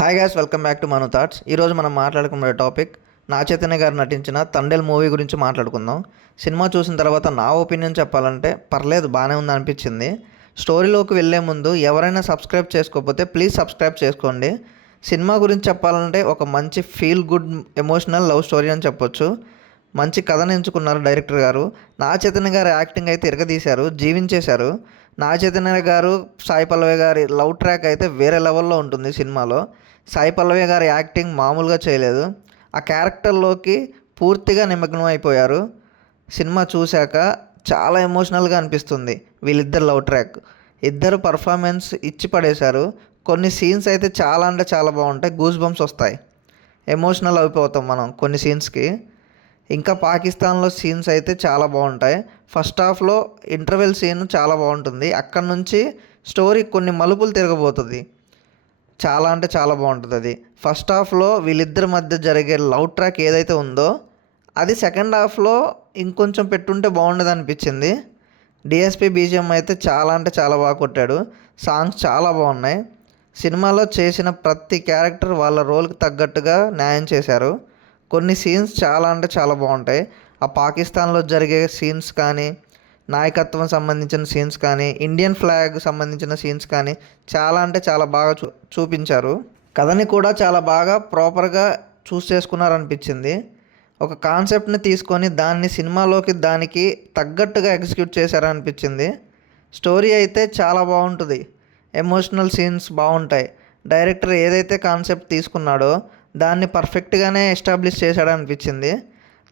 Hi guys, welcome back to Manu thoughts. ఈరోజు మనం మాట్లాడుకునే టాపిక్ నాగ చైతన్య గారు నటించిన తండేల్ మూవీ గురించి మాట్లాడుకుందాం. సినిమా చూసిన తర్వాత నా ఒపీనియన్ చెప్పాలంటే పర్లేదు, బాగానే ఉంది అనిపించింది. స్టోరీలోకి వెళ్ళే ముందు ఎవరైనా సబ్స్క్రైబ్ చేసుకోకపోతే ప్లీజ్ సబ్స్క్రైబ్ చేసుకోండి. సినిమా గురించి చెప్పాలంటే ఒక మంచి feel good emotional love story అని చెప్పొచ్చు. మంచి కథను ఎంచుకున్నారు డైరెక్టర్ గారు. నాగ చైతన్య గారు యాక్టింగ్ అయితే ఇరగదీశారు, జీవించేశారు. నాగ చైతన్య గారు, సాయి పల్లవి గారి లవ్ ట్రాక్ అయితే వేరే లెవెల్లో ఉంటుంది సినిమాలో. సాయి పల్లవి గారి యాక్టింగ్ మామూలుగా చేయలేదు. ఆ క్యారెక్టర్లోకి పూర్తిగా నిమగ్నం అయిపోయారు. సినిమా చూశాక చాలా ఎమోషనల్గా అనిపిస్తుంది. వీళ్ళిద్దరు లవ్ ట్రాక్, ఇద్దరు పర్ఫార్మెన్స్ ఇచ్చి పడేశారు. కొన్ని సీన్స్ అయితే చాలా అంటే చాలా బాగుంటాయి, గూస్ బంప్స్ వస్తాయి, ఎమోషనల్ అయిపోతాం మనం కొన్ని సీన్స్కి. ఇంకా పాకిస్తాన్లో సీన్స్ అయితే చాలా బాగుంటాయి. ఫస్ట్ హాఫ్లో ఇంటర్వెల్ సీన్ చాలా బాగుంటుంది. అక్కడ నుంచి స్టోరీ కొన్ని మలుపులు తిరగబోతుంది. చాలా అంటే చాలా బాగుంటుంది అది. ఫస్ట్ హాఫ్లో వీళ్ళిద్దరి మధ్య జరిగే లవ్ ట్రాక్ ఏదైతే ఉందో అది సెకండ్ హాఫ్లో ఇంకొంచెం పెట్టుంటే బాగుండేది అనిపించింది. డిఎస్పి బీజిఎం అయితే చాలా అంటే చాలా బాగా కొట్టాడు. సాంగ్స్ చాలా బాగున్నాయి. సినిమాలో చేసిన ప్రతి క్యారెక్టర్ వాళ్ళ రోల్కి తగ్గట్టుగా న్యాయం చేశారు. కొన్ని సీన్స్ చాలా అంటే చాలా బాగుంటాయి. ఆ పాకిస్తాన్లో జరిగే సీన్స్ కానీ, నాయకత్వం సంబంధించిన సీన్స్ కానీ, ఇండియన్ ఫ్లాగ్ సంబంధించిన సీన్స్ కానీ చాలా అంటే చాలా బాగా చూపించారు. కథని కూడా చాలా బాగా ప్రాపర్గా చేసుకున్నారనిపించింది. ఒక కాన్సెప్ట్ని తీసుకొని దాన్ని సినిమాలోకి దానికి తగ్గట్టుగా ఎగ్జిక్యూట్ చేశారనిపించింది. స్టోరీ అయితే చాలా బాగుంటుంది, ఎమోషనల్ సీన్స్ బాగుంటాయి. డైరెక్టర్ ఏదైతే కాన్సెప్ట్ తీసుకున్నాడో దాన్ని పర్ఫెక్ట్గానే ఎస్టాబ్లిష్ చేశాడనిపించింది.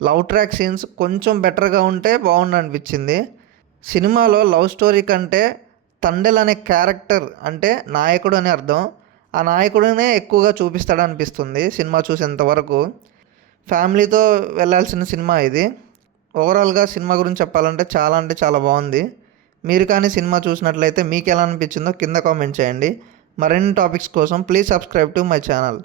లవ్ ట్రాక్ సీన్స్ కొంచెం బెటర్గా ఉంటే బాగుండు అనిపించింది. సినిమాలో లవ్ స్టోరీ కంటే తండెల్ అనే క్యారెక్టర్ అంటే నాయకుడు అని అర్థం. ఆ నాయకుడినే ఎక్కువగా చూపిస్తాడనిపిస్తుంది సినిమా చూసేంతవరకు. ఫ్యామిలీతో వెళ్ళాల్సిన సినిమా ఇది. ఓవరాల్గా సినిమా గురించి చెప్పాలంటే చాలా అంటే చాలా బాగుంది. మీరు కానీ సినిమా చూసినట్లయితే మీకు ఎలా అనిపించిందో కింద కామెంట్ చేయండి. మరిన్ని టాపిక్స్ కోసం please subscribe to my channel.